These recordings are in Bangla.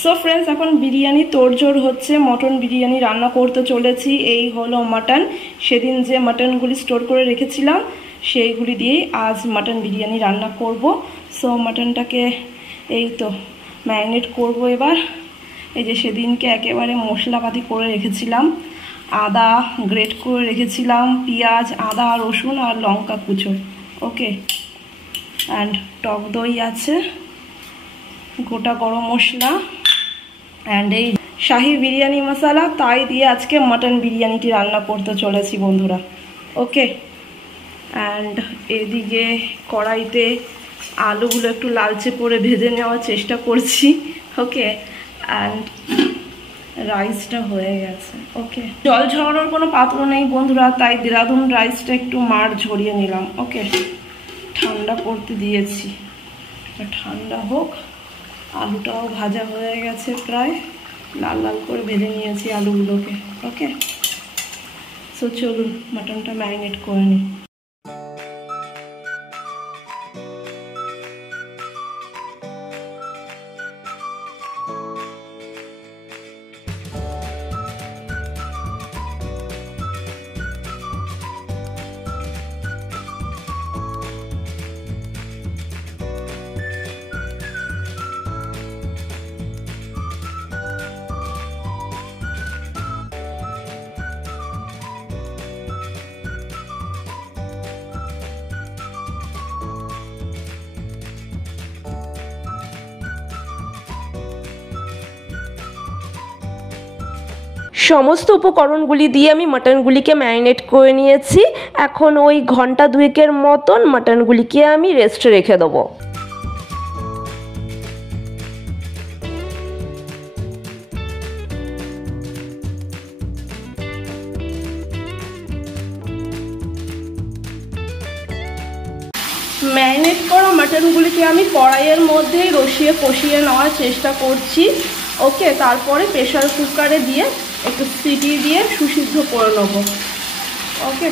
সো ফ্রেন্ডস, এখন বিরিয়ানি তোড়জোড় হচ্ছে। মটন বিরিয়ানি রান্না করতে চলেছি। এই হলো মাটন। সেদিন যে মাটনগুলি স্টোর করে রেখেছিলাম সেইগুলি দিয়েই আজ মাটন বিরিয়ানি রান্না করব। সো মাটনটাকে এই তো ম্যারিনেট করব এবার। এই যে সেদিনকে একেবারে মশলাপাতি করে রেখেছিলাম, আদা গ্রেট করে রেখেছিলাম, পেঁয়াজ, আদা, রসুন আর লঙ্কা কুচো। ওকে, অ্যান্ড টক দই আছে, গোটা গরম মশলা, অ্যান্ড এই শাহি বিরিয়ানি মশলা। তাই দিয়ে আজকে মাটন বিরিয়ানিটি রান্না করতে চলেছি বন্ধুরা। ওকে, অ্যান্ড এদিকে কড়াইতে আলুগুলো একটু লালচে করে ভেজে নেওয়ার চেষ্টা করছি। ওকে, অ্যান্ড রাইসটা হয়ে গেছে। ওকে, জল ঝরানোর কোনো পাত্র নেই বন্ধুরা, তাই দেরাদুন রাইসটা একটু মার ঝরিয়ে নিলাম। ওকে, ঠান্ডা করতে দিয়েছি, ঠান্ডা হোক। আলুটাও ভাজা হয়ে গেছে, প্রায় লাল লাল করে ভেজে নিয়েছি আলুগুলোকে। ওকে, সো চলুন মাটনটা ম্যারিনেট করে নিই। সমস্ত উপকরণগুলি দিয়ে আমি মাটনগুলিকে ম্যারিনেট করে নিয়েছি। এখন ওই ঘন্টা দুয়েকের মতন মাটনগুলিকে আমি রেস্টে রেখে দেবো। ম্যারিনেট করা মাটনগুলিকে আমি কড়াইয়ের মধ্যেই রসিয়ে কষিয়ে নেওয়ার চেষ্টা করছি। ওকে, তারপরে প্রেশার কুকারে দিয়ে একটু সিটি দিয়ে সুসিদ্ধ করে নেব। ওকে,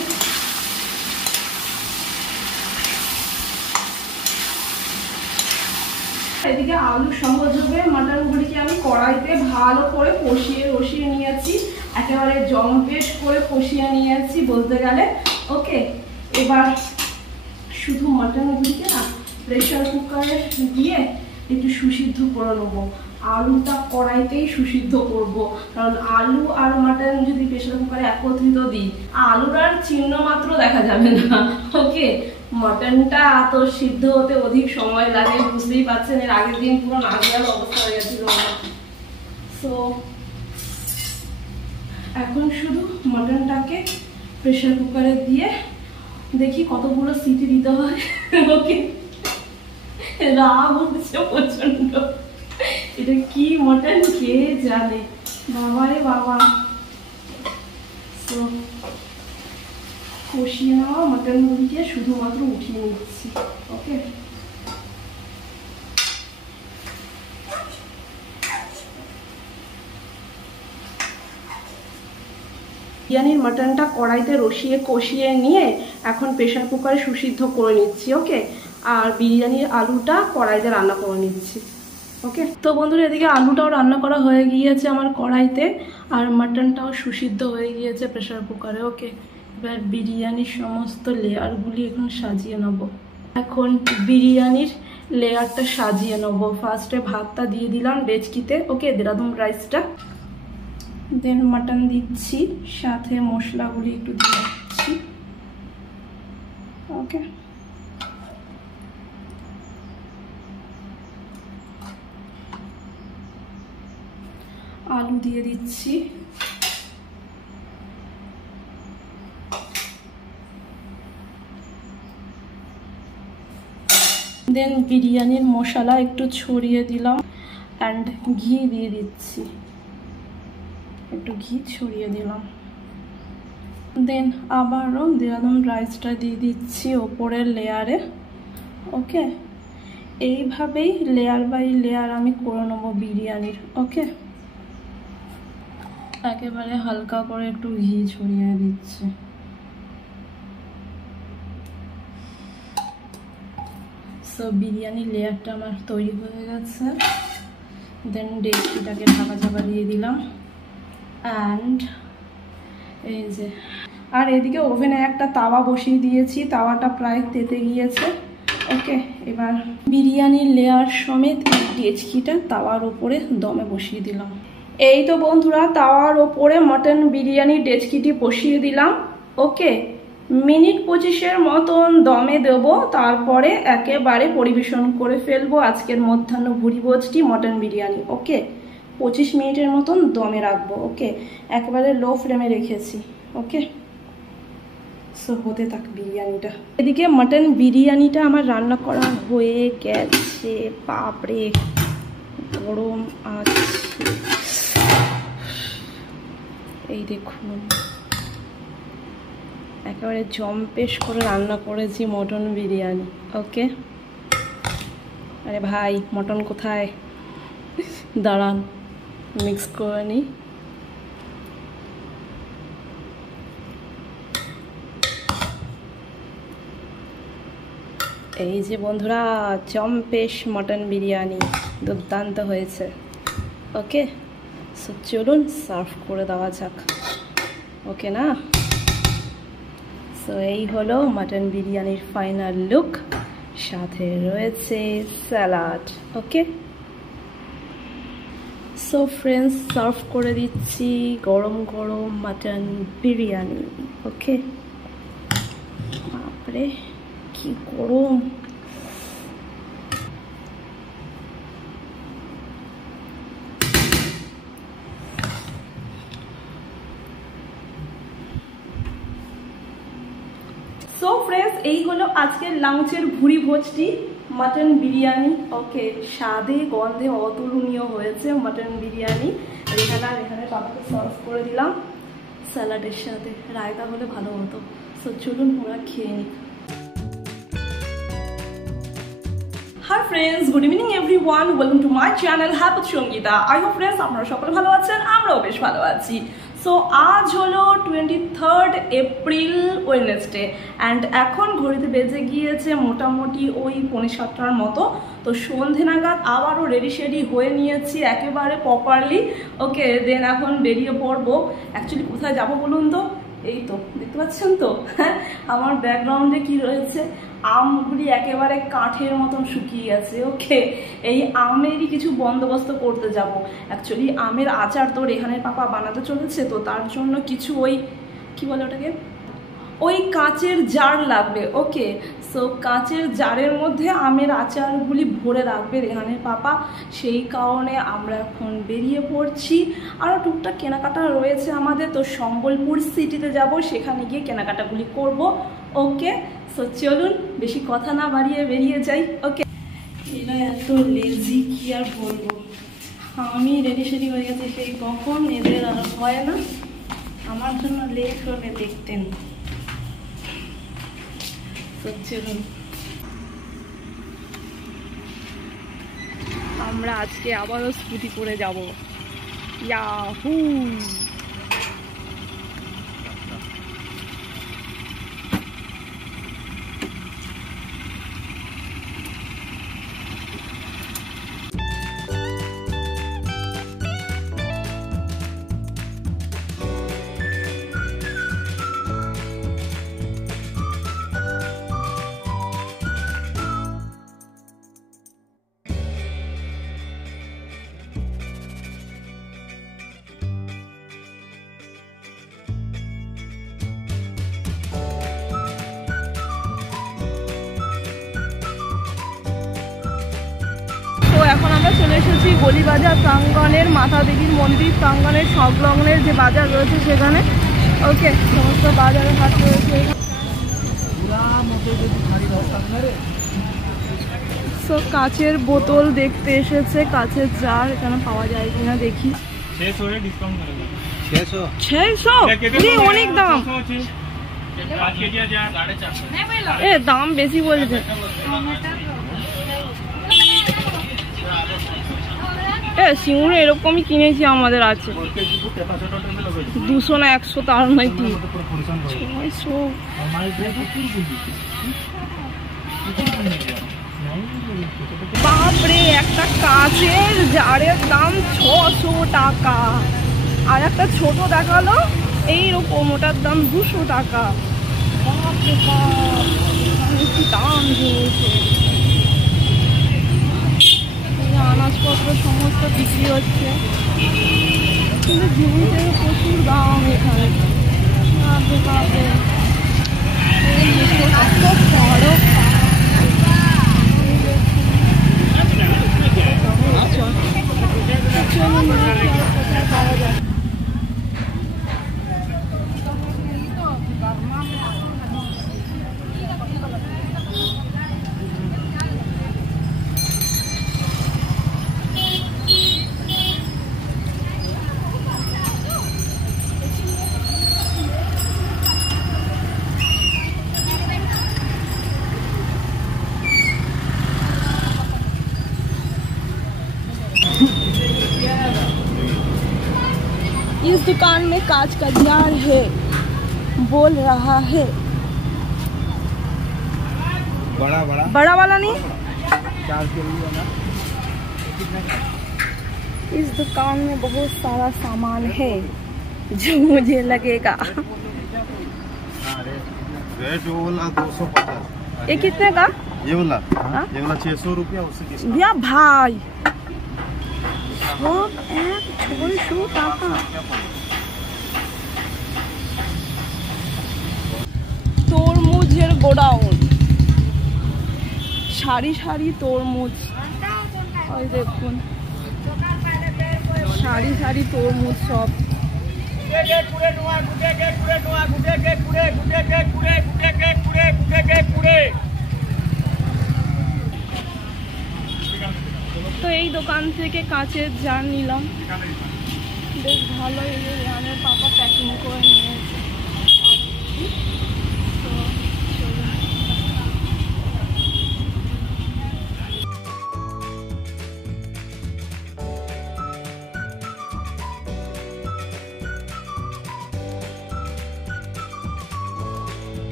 এদিকে আলু সহযোগে মাটনগুলিকে আমি কড়াইতে ভালো করে কষিয়ে রসিয়ে নিয়েছি, একেবারে জম্পেশ করে কষিয়ে নিয়েছি বলতে গেলে। ওকে, এবার শুধু মাটনগুলিকে না প্রেশার কুকারে দিয়ে একটু সুসিদ্ধ করে নেবো। আলুটা কড়াইতেই সুসিদ্ধ করব, কারণ আলু আর মাটন যদি প্রেশার কুকারে একত্রিত দিই আলুর আর চিহ্ন মাত্র দেখা যাবে না। ওকে, মাটনটা এত সিদ্ধ হতে অধিক সময় লাগে, বুঝতেই পারছেন। এর আগের দিন পুরো নাজেহাল অবস্থা হয়ে গেছিল। সো এখন শুধু মাটনটাকে প্রেশার কুকারে দিয়ে দেখি কতগুলো সিটি দিতে হয়। ওকে, রাগ হচ্ছে প্রচন্ড। এটা কি মটন কে জানে, বাবা রে বাবা। তো কষিয়ে নেওয়া মটনগুলিকে শুধুমাত্র উঠিয়ে নিচ্ছি। ওকে, বিরিয়ানির মাটনটা কড়াইতে রসিয়ে কষিয়ে নিয়ে এখন প্রেশার কুকারে সুসিদ্ধ করে নিচ্ছি। ওকে, আর বিরিয়ানির আলুটা কড়াইতে রান্না করে নিচ্ছি। ওকে, তো বন্ধুরা এদিকে আলুটাও রান্না করা হয়ে গিয়েছে আমার কড়াইতে, আর মাটনটাও সুসিদ্ধ হয়ে গিয়েছে প্রেশার কুকারে। ওকে, এবার বিরিয়ানির সমস্ত লেয়ারগুলি এখন সাজিয়ে নেব। এখন বিরিয়ানির লেয়ারটা সাজিয়ে নেব। ফার্স্টে ভাতটা দিয়ে দিলাম ডেচকিতে। ওকে, দেরাদুন রাইসটা, দেন মাটন দিচ্ছি, সাথে মশলাগুলি একটু দিয়ে দিচ্ছি। ওকে, আলু দিয়ে দিচ্ছি, দেন বিরিয়ানির মশলা একটু ছড়িয়ে দিলাম, অ্যান্ড ঘি দিয়ে দিচ্ছি, একটু ঘি ছড়িয়ে দিলাম। দেন আবারও দেরাদুন রাইসটা দিয়ে দিচ্ছি ওপরের লেয়ারে। ওকে, এইভাবেই লেয়ার বাই লেয়ার আমি করে নেবো বিরিয়ানির। ওকে, একেবারে হালকা করে একটু ঘি ছড়িয়ে দিচ্ছি। সো বিরিয়ানির লেয়ারটা আমার তৈরি হয়ে গেছে। দেন ডেকচিটাকে ঢাকা চাপা দিয়ে দিলাম। অ্যান্ড এই যে, আর এদিকে ওভেনে একটা তাওয়া বসিয়ে দিয়েছি, তাওয়াটা প্রায় তেতে গিয়েছে। ওকে, এবার বিরিয়ানির লেয়ার সমেত এই ডেচকিটা তাওয়ার উপরে দমে বসিয়ে দিলাম। এই তো বন্ধুরা, তাওয়ার ওপরে মটন বিরিয়ানি ডেচকিটি বসিয়ে দিলাম। ওকে, মিনিট 25-এর মতন দমে দেব, তারপরে একেবারে পরিবেশন করে ফেলবো আজকের মধ্যাহ্ন ভুরিভোজটি মটন বিরিয়ানি। ওকে, 25 মিনিটের মতন দমে রাখবো। ওকে, একেবারে লো ফ্লেমে রেখেছি। ওকে, সো হতে থাক বিরিয়ানিটা। এদিকে মটন বিরিয়ানিটা আমার রান্না করা হয়ে গেছে। বাপরে গরম আছে, এই দেখুন একেবারে জম্পেশ করে রান্না করেছি মটন বিরিয়ানি। ওকে, আরে ভাই মটন কোথায়, দাঁড়ান মিক্স করে নিই। এই যে বন্ধুরা, জম্পেশ মটন বিরিয়ানি দুর্দান্ত হয়েছে। ওকে, সো চলুন সার্ভ করে দেওয়া যাক। ওকে না, সো এই হলো মটন বিরিয়ানির ফাইনাল লুক, সাথে রয়েছে স্যালাড। ওকে, সো ফ্রেন্ডস সার্ভ করে দিচ্ছি গরম গরম মটন বিরিয়ানি। ওকে, বাপরে কি গরম। সো ফ্রেন্ডস, এই হলো আজকের লাঞ্চের ভুরি ভোজটি মটন বিরিয়ানি। ওকে, স্বাদে গন্ধে অতুলনীয় হয়েছে মটন বিরিয়ানি। এখানে বাবাকে সার্ভ করে দিলাম স্যালাডের সাথে, রায়তা হলে ভালো হতো। সো চলুন ওরা খেয়ে নিই। Hi friends, good evening everyone, welcome to my channel happy with Sangeeta. I hope friends আপনারা সকলে ভালো আছেন, আমরাও বেশ ভালো আছি। সো আজ হলো 23 এপ্রিল, ওয়েডনেসডে, অ্যান্ড এখন ঘড়িতে বেজে গিয়েছে মোটামুটি ওই 7:15-র মতো। তো সন্ধে নাগাদ আবারও রেডি শেডি হয়ে নিয়েছি একেবারে প্রপারলি। ওকে, দেন এখন বেরিয়ে পড়বো। অ্যাকচুয়ালি কোথায় যাবো বলুন তো? এই তো দেখতে পাচ্ছেন তো আমার ব্যাকগ্রাউন্ডে কি রয়েছে, আমগুলি একেবারে কাঠের মতন শুকিয়ে গেছে। ওকে, এই আমেরই কিছু বন্দোবস্ত করতে যাব। অ্যাকচুয়ালি আমের আচার তো রেহানের পাপা বানাতে চলেছে, তো তার জন্য কিছু ওই কি বলে ওটাকে, ওই কাচের জার লাগবে। ওকে, সো কাচের জারের মধ্যে আমের আচারগুলি ভরে রাখবে রেহানের পাপা, সেই কারণে আমরা এখন বেরিয়ে পড়ছি। আরও টুকটাক কেনাকাটা রয়েছে আমাদের, তো সম্বলপুর সিটিতে যাব, সেখানে গিয়ে কেনাকাটাগুলি করব। ওকে, সো চলুন বেশি কথা না বাড়িয়ে বেরিয়ে যাই। ওকে, এরা এত লেজি কি আর বলবো, আমি রেডি সেডি হয়ে গেছি সেই কখন, এদের আর হয় না। আমার জন্য লেট হলে দেখতেন। চলুন, আমরা আজকে আবারও স্কুটি করে যাব। ইয়াহু! এখন আমরা চলে এসেছি গলিবাজার প্রাঙ্গণের, মাতা দেবীর মন্দির প্রাঙ্গণের সংলগ্নের যে বাজার রয়েছে সেখানে। ওকে, সমস্ত বাজারের হাট রয়েছে। সো কাচের বোতল দেখতে এসেছে, কাচের জার এখানে পাওয়া যায় কিনা দেখি। 600 অনেক দাম, দাম বেশি বলছে। সিঙ্গুর এরকমই কিনেছি, আমাদের আছে 200 না 100, তার নয় কি 600। বাপরে, একটা কাচের জারের দাম 600 টাকা, আর একটা ছোট দেখালো এইরকম, ওটার দাম 200 টাকা। বাপরে বাপ, কি দাম দিয়েছে। আনাজপত্র সমস্ত বিক্রি হচ্ছে, কিন্তু জিনিসের প্রচুর দাম এখানে। বাপরে বাপরে, इस दुकान में कांच का जार है, बोल रहा है। बड़ा बड़ा बड़ा वाला नहीं, 4 किलो वाला। इस दुकान में बहुत सारा सामान है जो मुझे लगेगा। रेट वो वाला 250। ये कितने का? ये वाला हाँ? ये वाला 600 रुपया, उससे किसका? भैया भाई, सब एक 600 টাকা। তরমুজের গোডাউন, সারি সারি তরমুজ, ওই দেখুন সারি সারি তরমুজ সব। তো এই দোকান থেকে কাঁচের জার নিলাম, বেশ ভালো। এই যে রেহানের পাপা প্যাকিং করে নিয়েছে। তো চলুন।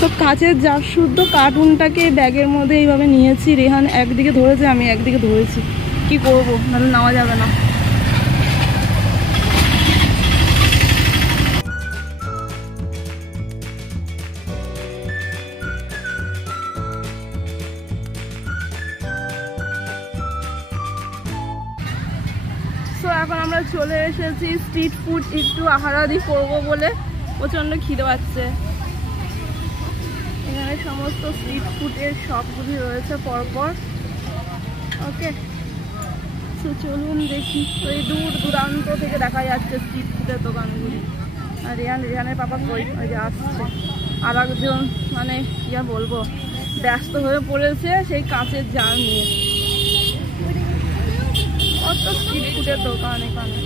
তো কাঁচের জার শুদ্ধ কার্টুনটাকে ব্যাগের মধ্যে এইভাবে নিয়েছি। রেহান একদিকে ধরেছে, আমি একদিকে ধরেছি, কি করবো, নাহলে নেওয়া যাবে না। তো এখন আমরা চলে এসেছি স্ট্রিট ফুড একটু আহারাদি করবো বলে, প্রচণ্ড খিদে পাচ্ছে। এখানে সমস্ত স্ট্রিট ফুডের শপগুলি রয়েছে পরপর। ওকে, তো চলুন দেখি। ওই দূর দূরান্ত থেকে দেখা যাচ্ছে স্ট্রিট ফুডের দোকানগুলি। আর রেহানের পাপা ওই যে আসছে, আর একজন মানে কি বলবো, ব্যস্ত হয়ে পড়েছে সেই কাঁচের জার নিয়ে। কত স্ট্রিট ফুডের দোকান এখানে।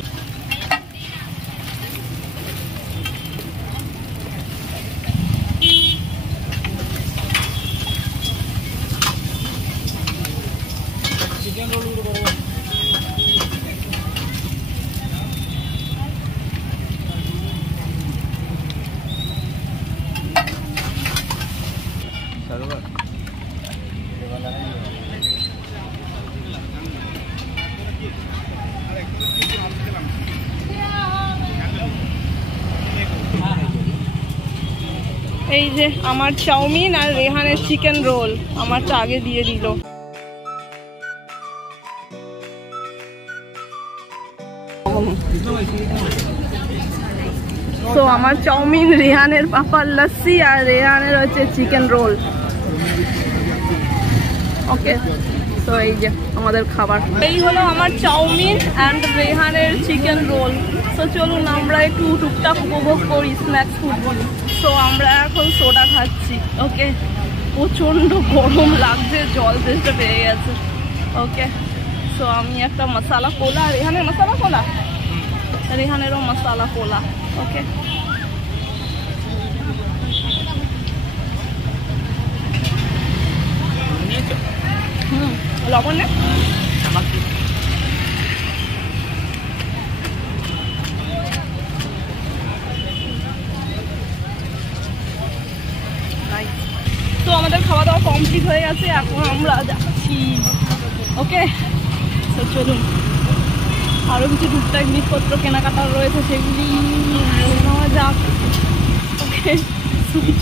এই যে আমার চাউমিন আর রেহানের চিকেন রোল, আমারটা আগে দিয়ে দিল। তো আমার চাউমিন, রেহানের পাপার লস্যি, আর রেহানের হচ্ছে চিকেন রোল। ওকে, তো এই যে আমাদের খাবার। এই হলো আমার চাউমিন অ্যান্ড রেহানের চিকেন রোল। তো চলুন আমরা একটু টুকটাক উপভোগ করি স্ন্যাক্স ফুড। তো আমরা এখন সোডা খাচ্ছি। ওকে, প্রচণ্ড গরম লাগছে, জল তেষ্টা পেয়ে গেছে। ওকে, সো আমি একটা মশালা কোলা, রেহানের মশালা কোলা, রেহানেরও মশালা কোলা। ওকে, লবণ নে। তো আমাদের খাওয়া দাওয়া কমপ্লিট হয়ে গেছে, এখন আমরা যাচ্ছি। ওকে, তো চলুন, আরও কিছু টুকটাক জিনিসপত্র কেনাকাটা রয়েছে, সেগুলি নেওয়া যাক। ওকে,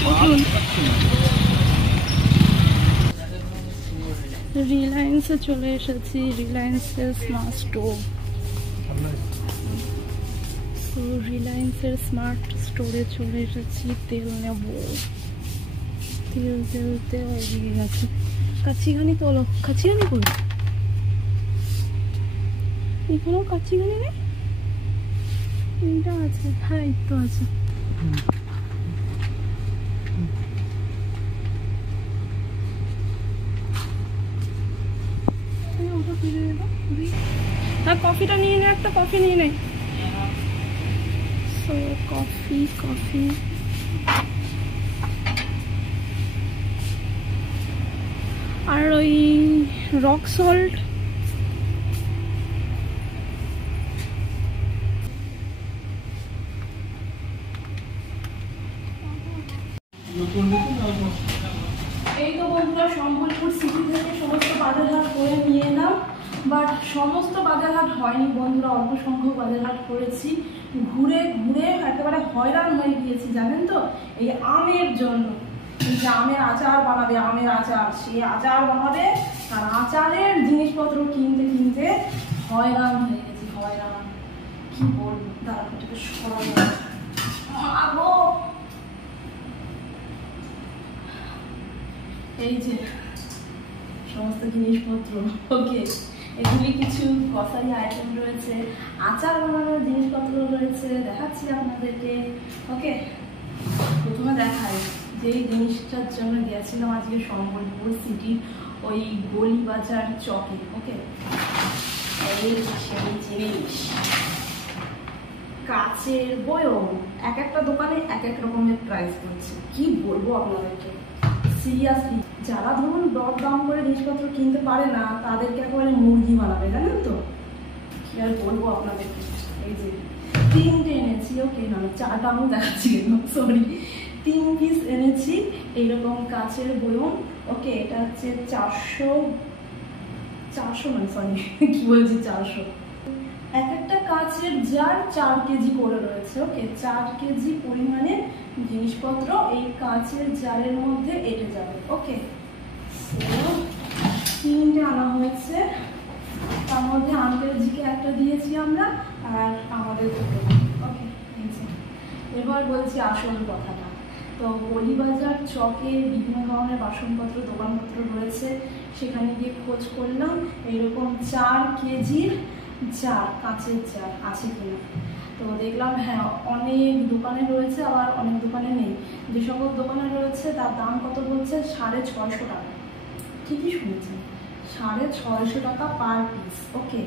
চলুন। রিলায়েন্সে চলে এসেছি, রিলায়েন্সের স্মার্ট স্টোর। তো রিলায়েন্সের স্মার্ট স্টোরে চলে এসেছি, তেল নেব। তেল এগিয়ে গেছে। কাচিঘানি তোলো, কাচিঘানি করি, এখানেও কাচিঘানি নেই, এইটা আছে, হ্যাঁ একটু আছে। হ্যাঁ, কফিটা নিয়ে নে, একটা কফি নিয়ে নে। সো কফি আর ওই রক সল্ট। এই তো বন্ধুরা, সম্বলপুর সিটি থেকে সমস্ত বাজারহাট করে নিয়ে এলাম, বাট সমস্ত বাজারহাট হয়নি বন্ধুরা, অল্প সংখ্যক বাজারহাট করেছি। ঘুরে ঘুরে একেবারে হয়রান হয়ে গিয়েছি জানেন তো, এই আমের জন্য। যে আমের আচার বানাবে, আমের আচার, সে আচার বানাবে, আর আচারের জিনিসপত্র কিনতে কিনতে হয়রান হয়ে গেছি, হয়রান। কি বলবো, তারপর সবাই এই যে সমস্ত জিনিসপত্র। ওকে, এগুলি কিছু গ্রসারি আইটেম রয়েছে, আচার বানানোর জিনিসপত্র রয়েছে, দেখাচ্ছি আপনাদেরকে। ওকে, প্রথমে দেখাই যেই জিনিসটার জন্য গিয়েছিলাম আজকে সম্বলপুর সিটির ওই গলিবাজার চকে। ওকে, এই সেই জিনিস, কাচের বয়ম, এক একটা দোকানে এক এক রকমের প্রাইস করছে। কি বলবো আপনাদেরকে, সিরিয়াসলি যারা ধরুন দরদাম করে জিনিসপত্র কিনতে পারে না, তাদেরকে একেবারে মুরগি বানাবে জানেন তো। কি আর বলবো আপনাদেরকে, এই যে 3টে এনেছি। ওকে, না 4টা আমি দেখাচ্ছি, সরি, 3 পিস এনেছি এইরকম কাচের বয়ম। ওকে, এটা হচ্ছে 400 মানে সরি কি বলছি 400। এক একটা কাচের জার 4 কেজি করে রয়েছে। ওকে, 4 কেজি পরিমাণে জিনিসপত্র এই কাচের জারের মধ্যে এঁটে যাবে। ওকে, 3টে আনা হয়েছে, তার মধ্যে আঙ্কেলজিকে একটা দিয়েছি আমরা, আর আমাদের দুটো। ওকে, এবার বলছি আসল কথাটা। তো গলিবাজার চকে বিভিন্ন ধরনের বাসনপত্র দোকানপত্র রয়েছে, সেখানে গিয়ে খোঁজ করলাম এইরকম 4 কেজির জার, কাঁচের জার আছে কিনা। তো দেখলাম হ্যাঁ, অনেক দোকানে রয়েছে, আবার অনেক দোকানে নেই। যে সকল দোকানে রয়েছে তার দাম কত বলছে, 650 টাকা। ঠিকই শুনেছেন, 650 টাকা পার পিস। ওকে,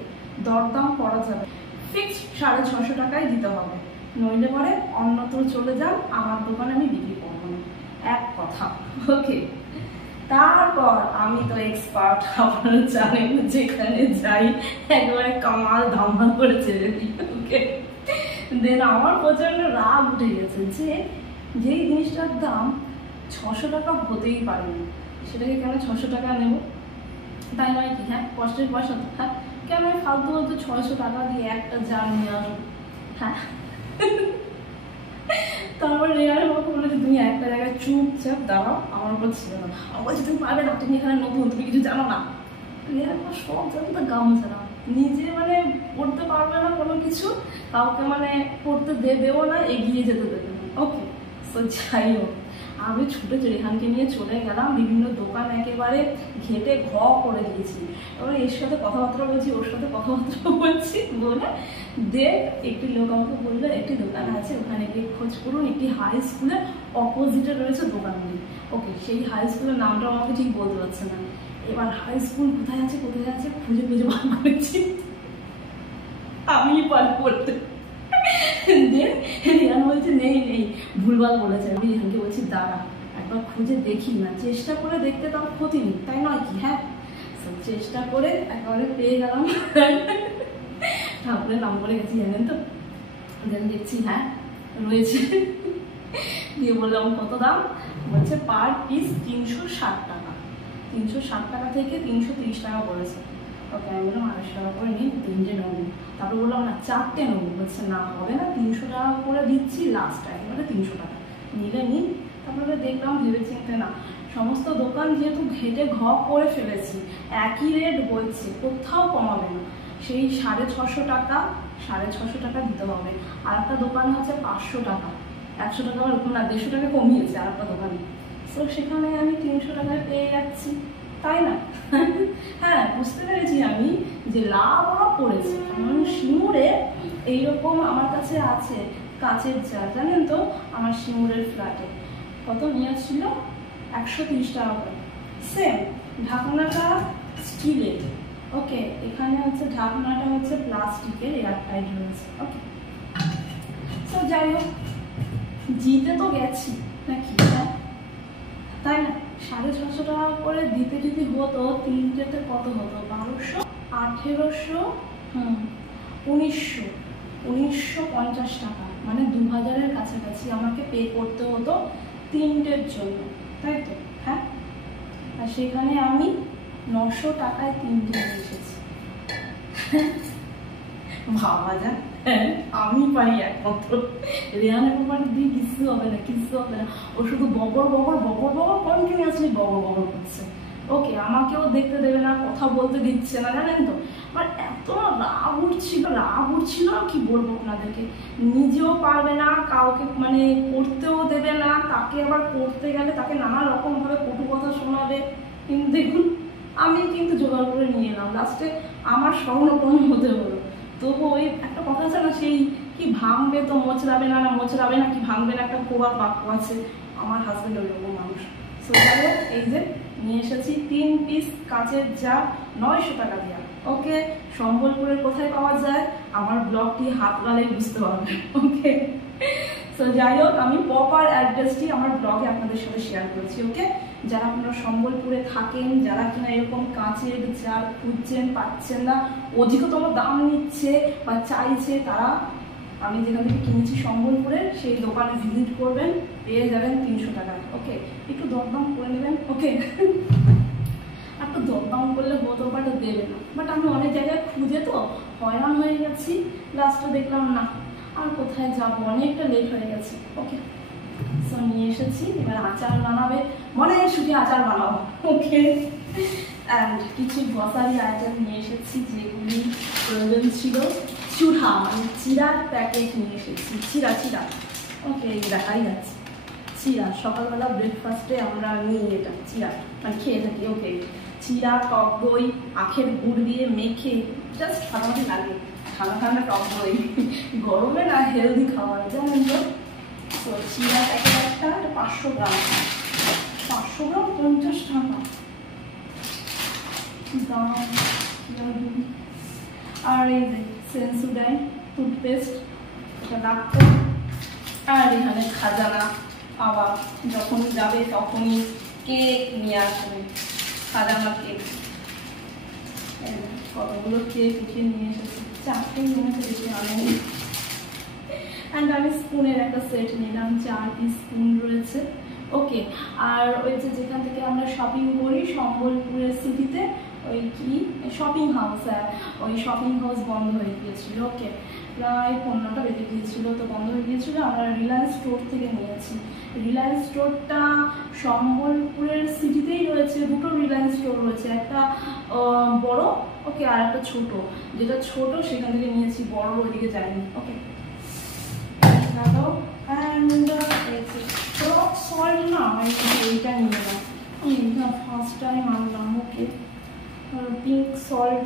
দরদাম করা যাবে, ফিক্সড 650 টাকায় দিতে হবে, নইলে পরে অন্যত্র চলে যান, আমার দোকানে আমি বিক্রি করবো না, এক কথা। ওকে, তারপর আমি তো এক্সপার্ট, আপনারা জানেন, যেখানে যাই একেবারে কামাল ধামাল করে ছেড়ে দিই। ওকে, দেন আমার প্রচন্ড রাগ উঠে গেছে যে যেই জিনিসটার দাম 600 টাকা হতেই পারে না, সেটাকে কেন 600 টাকা নেব, তাই নয় কি? হ্যাঁ, কষ্টের পয়সা তো, হ্যাঁ, কেন ফালতু বলতে 600 টাকা দিয়ে একটা জার নিয়ে আসবো। হ্যাঁ, তারপর রেয়ারের বাবা বলেছে তুমি একটা জায়গায় চুপচাপ দাঁড়াও, আমার উপর ছিল না। আমার বলছে তুমি পারবে না, তুমি এখানে নতুন, তুমি কিছু জানো না। রেয়ার বাবা সব জানো তো গামছা না, নিজে মানে পড়তে পারবে না কোনো কিছু, কাউকে মানে পড়তে দেবেও না, এগিয়ে যেতে দেবে না। ওকে, সো যাই হোক, আমি ছুটে রেহানকে নিয়ে চলে গেলাম, বিভিন্ন দোকান একেবারে ঘেটে ঘ করে দিয়েছি। এবার এর সাথে কথাবার্তা বলছি, ওর সাথে কথাবার্তা বলছি, বলে দেন একটি লোক আমাকে বললো একটি দোকান আছে, ওখানে গিয়ে খোঁজ করুন, একটি হাই স্কুলের অপোজিটে রয়েছে দোকানগুলি। ওকে, সেই হাই স্কুলের নামটাও আমাকে ঠিক বলতে পারছে না। এবার হাই স্কুল কোথায় আছে খুঁজে খুঁজে বার করেছি, আমি পার করতে। রিয়ান বলছে নেই নেই, ভুলভাল বলেছে। আমি রিহানকে বলছি দাঁড়া, একবার খুঁজে দেখি না, চেষ্টা করে দেখতে তার ক্ষতি নেই, তাই নয় কি? হ্যাঁ, চেষ্টা করে একেবারে পেয়ে গেলাম, ঠাকুরের নাম করে গেছি জানেন তো। দেন দেখছি হ্যাঁ রয়েছে, দিয়ে বললাম কত দাম, বলছে পার পিস 360 টাকা, 360 টাকা থেকে 330 টাকা পড়েছে। ওকে আমি বললাম 250 টাকা করে নিই, 3টে নেবো। তারপর বললাম না 4টে নেবো। বলছে না হবে না, 300 টাকা করে দিচ্ছি লাস্ট, একেবারে 300 টাকা নিলে নিই। তারপরে দেখলাম ভেবে চিন্তে না, সমস্ত দোকান যেহেতু ঘেটে ঘ করে ফেলেছি, একই রেট বলছে, কোথাও কমাবে না, সেই 650 টাকা 650 টাকা দিতে হবে। আর একটা দোকানে হচ্ছে 500 টাকা, 100 টাকা না 150 টাকা কমিয়েছে আর একটা দোকানে। তো সেখানে আমি 300 টাকায় পেয়ে যাচ্ছি, তাই না? হ্যাঁ বুঝতে পেরেছি আমি যে লাভ ওরা করেছে। কারণ সিঙ্গুরে এইরকম আমার কাছে আছে কাঁচের জার, জানেন তো আমার সিঙ্গুরের ফ্ল্যাটে কত নিয়েছিল, 130 টাকা করে। সেম ঢাকনাটা স্টিলের, ওকে এখানে হচ্ছে ঢাকনাটা হচ্ছে প্লাস্টিকের, এয়ারটাইট রয়েছে। ওকে তো যাই হোক, জিতে তো গেছি নাকি, তাই না? 650 টাকা করে দিতে যদি হতো, 3টেতে কত হতো, 1200, 1800, 1950 টাকা, মানে 2000-এর কাছাকাছি আমাকে পে করতে হতো 3টের জন্য, তাই তো? হ্যাঁ, আর সেখানে আমি 900 টাকায় 3টে নিয়ে এসেছি। ভাবা যায়, আমি পারি একমাত্র, রেহানের ব্যাপার দিয়ে কিছু হবে না, কিছু হবে না। ও শুধু বগর বগর বগর বগর কন্টিনিউয়াসলি বগর বগর করছে। ওকে আমাকেও দেখতে দেবে না, কথা বলতে দিচ্ছে না, জানেন তো? আমার এত রাগ উঠছিল কি বলবো আপনাদেরকে। নিজেও পারবে না, কাউকে মানে করতেও দেবে না, তাকে আবার করতে গেলে তাকে নানা রকম ভাবে কটু কথা শোনাবে। কিন্তু দেখুন আমি কিন্তু জোগাড় করে নিয়ে এলাম, লাস্টে আমার স্বর্ণপূর্ণ হতে হলো। তবু ওই একটা কথা আছে না, সেই কি ভাঙবে তো মোচড়াবে না, মোচড়াবে না কি ভাঙবে না, একটা প্রবাদ বাক্য আছে। আমার হাজবেন্ড ওই রকম মানুষ। সো যাই হোক, এই যে নিয়ে এসেছি 3 পিস কাঁচের জার 900 টাকা দেওয়া। ওকে সম্বলপুরের কোথায় পাওয়া যায়, আমার ব্লগটি হাত লাগালেই বুঝতে পারবে। ওকে সো যাই হোক, আমি প্রপার অ্যাড্রেসটি আমার ব্লগে আপনাদের সাথে শেয়ার করেছি। ওকে যারা আপনারা সম্বলপুরে থাকেন, যারা কিনা এরকম কাঁচের জার খুঁজছেন পাচ্ছেন না, অধিকতম দাম নিচ্ছে বা চাইছে, তারা আমি যেখান থেকে কিনেছি সম্বলপুরে সেই দোকানে ভিজিট করবেন, পেয়ে যাবেন 300 টাকা। ওকে একটু দরদাম করে নেবেন। ওকে একটু দরদাম করলে হতো, বাট দেবে না। বাট আমি অনেক জায়গায় খুঁজে তো হয়রান হয়ে গেছি, লাস্টে দেখলাম না আর কোথায় যাবো, অনেকটা লেট হয়ে গেছে। ওকে সো নিয়ে এসেছি, এবার আচার বানাবে, মনে হয় শুধু আচার বানাবো। ওকে অ্যান্ড কিছু গ্রসারি আইটেম নিয়ে এসেছি যেগুলি প্রয়োজন ছিল। চুড়া মানে চিড়ার প্যাকেট নিয়ে এসেছি, চিড়া। ওকে এই দেখাই যাচ্ছে চিড়া, সকালবেলা ব্রেকফাস্টে আমরা নিই এটা, চিড়া মানে খেয়ে থাকি। ওকে চিড়া, টক দই, আখের গুড় দিয়ে মেখে জাস্ট ফাটাফাটি লাগে, ঠান্ডা টক দই, গরমে না হেলদি খাবার, জানেন তো? তো চিড়া প্যাকেট একটা 500 গ্রাম, 500 গ্রাম 50 টাকা দাম। আর এই যে সেন্সোডাইন টুথপেস্ট, এটা লাগতো। আর এখানে খাজানা, আবার যখন যাবে তখনই কেক নিয়ে আসবে, খাজানা কেক। কতগুলো কেক উঠিয়ে নিয়ে এসেছি, 4টে নিয়ে এসেছি আমি। অ্যান্ড আমি স্পুনের একটা সেট নিলাম, 4 পিস স্পুন রয়েছে। ওকে আর ওই যে যেখান থেকে আমরা শপিং করি সম্বলপুরের সিটিতে, ওই কি শপিং হাউস, ওই শপিং হাউস বন্ধ হয়ে গিয়েছিল। ওকে প্রায় 15টা বেজে গিয়েছিল, তো বন্ধ হয়ে গিয়েছিল। আমরা রিলায়েন্স স্টোর থেকে নিয়েছি। রিলায়েন্স স্টোরটা সম্বলপুরের সিটিতেই রয়েছে, দুটো রিলায়েন্স স্টোর রয়েছে, একটা বড় ওকে আর একটা ছোট। যেটা ছোট সেখান থেকে নিয়েছি, বড় ওইদিকে যায়নি। ওকে সল্ট না এইটা নিয়ে এলাম, এইটা ফার্স্ট টাইম আনলাম। Okay pink salt,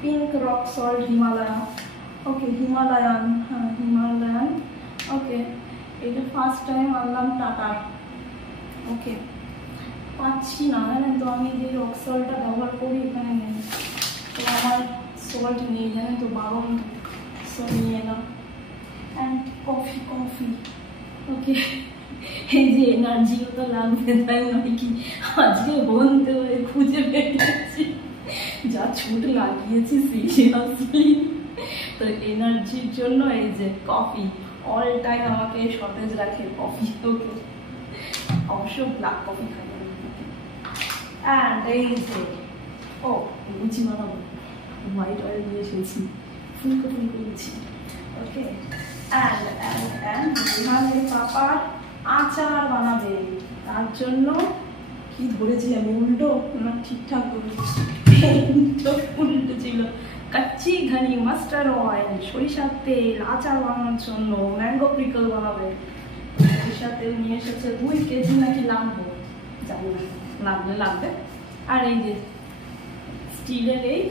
pink rock salt Himalayan. Okay Himalayan, হ্যাঁ হিমালয়ান। ওকে এটা ফার্স্ট টাইম আনলাম টাটার। ওকে পাচ্ছি না, জানেন তো আমি যে রক সল্টটা ব্যবহার করি এখানে নেই, তো আমার সল্ট নেই, জানেন তো, বারণ। সো নিয়ে এলাম। And coffee. ওকে এই যে এনার্জিও তো লাগবে, তাই নয় কি? আজকে বলতে হয়ে খুঁজে পেয়েছি, যা ছুট লাগিয়েছি সিরিয়াসলি। তো এনার্জির জন্য এই যে কফি, অল টাইম আমাকে সতেজ রাখে কফি। ওকে অবশ্য ব্ল্যাক কফি খাই অ্যান্ড এই যে ও লুচি বানাবো, হোয়াইট অয়েল দিয়ে এসেছি, ফুলকো ফুলকো লুচি। ওকে অ্যান্ড রেহানের পাপার আচার বানাবে, তার জন্য কি ধরেছি আমি উল্টো না ঠিকঠাক করেছি, উল্টো ছিল। কাচ্চি ঘনি মাস্টার্ড অয়েল, সরিষার তেল আচার বানানোর জন্য, ম্যাঙ্গো পিকল বানাবে। সরিষার তেল নিয়ে এসেছে 2 কেজি নাকি লাগবে, জানি না, লাগবে। আর এই যে স্টিলের এই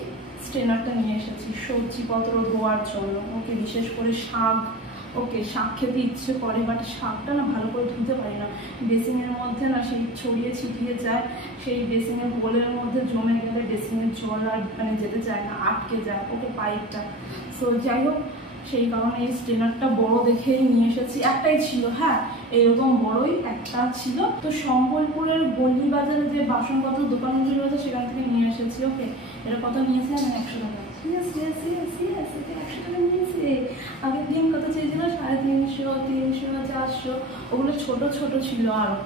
স্ট্রেনারটা নিয়ে এসেছি সবজিপত্র ধোয়ার জন্য। ওকে, বিশেষ করে শাক, ওকে শাক খেতে ইচ্ছে করে, বাট শাকটা না ভালো করে ধুতে পারি না, বেসিনের মধ্যে না সেই ছড়িয়ে ছিটিয়ে যায়, সেই বেসিনের বোলের মধ্যে জমে গেলে বেসিনের জল আর মানে যেতে চায় না, আটকে যায় ওকে পাইপটা। সো যাই হোক, সেই কারণে এই স্ট্রেনারটা বড় দেখেই নিয়ে এসেছি, একটাই ছিল, হ্যাঁ এরকম বড়ই একটা ছিল। তো সম্বলপুরের গলি বাজারে যে বাসনপত্র দোকানগুলো আছে সেখান থেকে নিয়ে এসেছি। ওকে, এটা কত নিয়েছে আমি 100 টাকা, 100 টাকা নিয়েছে। আগের দিন কত চেয়েছিল 350, 300, 400, ওগুলো ছোট ছোট ছিল আরো,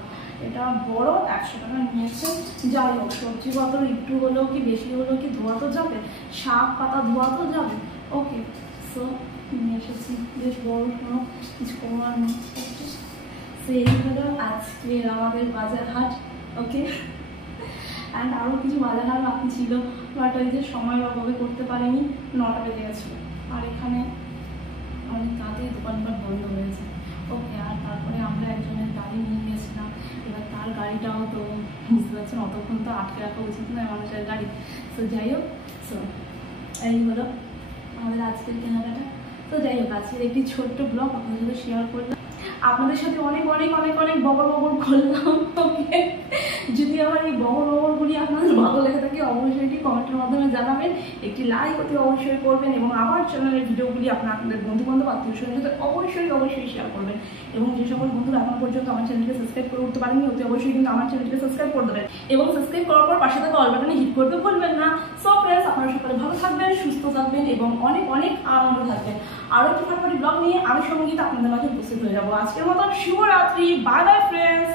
এটা বড় 100 টাকা নিয়েছে। যাই হোক, সবজিপত্র একটু হলেও কি বেশি হলেও কি ধোয়া তো যাবে, শাক পাতা ধোয়া তো যাবে। ওকে, সো নিয়ে এসেছি, বেশ বড় সড়ো, কিছু করার নেই। সেই হলো আজকের আমাদের বাজার হাট। ওকে, অ্যান্ড আরও কিছু বাজার হাট বাকি ছিল, বাট ওই যে সময়ের অভাবে করতে পারিনি, 9টা বেজে গেছিলো। আর এখানে অনেক তাড়াতাড়ি দোকানপাট বন্ধ হয়েছে। ওকে, আর তারপরে আমরা একজনের গাড়ি নিয়ে গেছিলাম, এবার তার গাড়িটাও তো বুঝতে পারছেন অতক্ষণ তো আটকে রাখা উচিত নয় মানুষের গাড়ি। তো যাই হোক, সো এই হলো আমাদের আজকের কেনাকাটা। তো যাই হোক, আজকের একটি ছোট্ট ব্লগ আপনাদের সাথে শেয়ার করলাম, আপনাদের সাথে অনেক অনেক অনেক অনেক বগর করলাম। ওকে, যদি আমার এই বগরগুলি আপনাদের ভালো লেগে থাকে অবশ্যই এটি কমেন্টের মাধ্যমে জানাবেন, একটি লাইক অতি অবশ্যই করবেন, এবং আমার চ্যানেলের ভিডিওগুলি আপনাদের বন্ধুবান্ধব আত্মীয় স্বজনের সাথে অবশ্যই শেয়ার করবেন। এবং যে সকল বন্ধুরা এখন পর্যন্ত আমার চ্যানেলকে সাবস্ক্রাইব করে উঠতে পারেননি, অতি অবশ্যই কিন্তু আমার চ্যানেলকে সাবস্ক্রাইব করে দেবেন, এবং সাবস্ক্রাইব করার পর পাশে থাকা অল বাটনে হিট করতে ভুলবেন না। সো ফ্রেন্ডস, আপনারা সকলে ভালো থাকবেন, সুস্থ থাকবেন এবং অনেক অনেক আনন্দ থাকবেন। আরও একটি ফাটাফাটি ব্লগ নিয়ে আমি সঙ্গীত আপনাদের মাঝে উপস্থিত হয়ে যাবো। আজকের মতন শুভরাত্রি, বাই বাই ফ্রেন্ডস।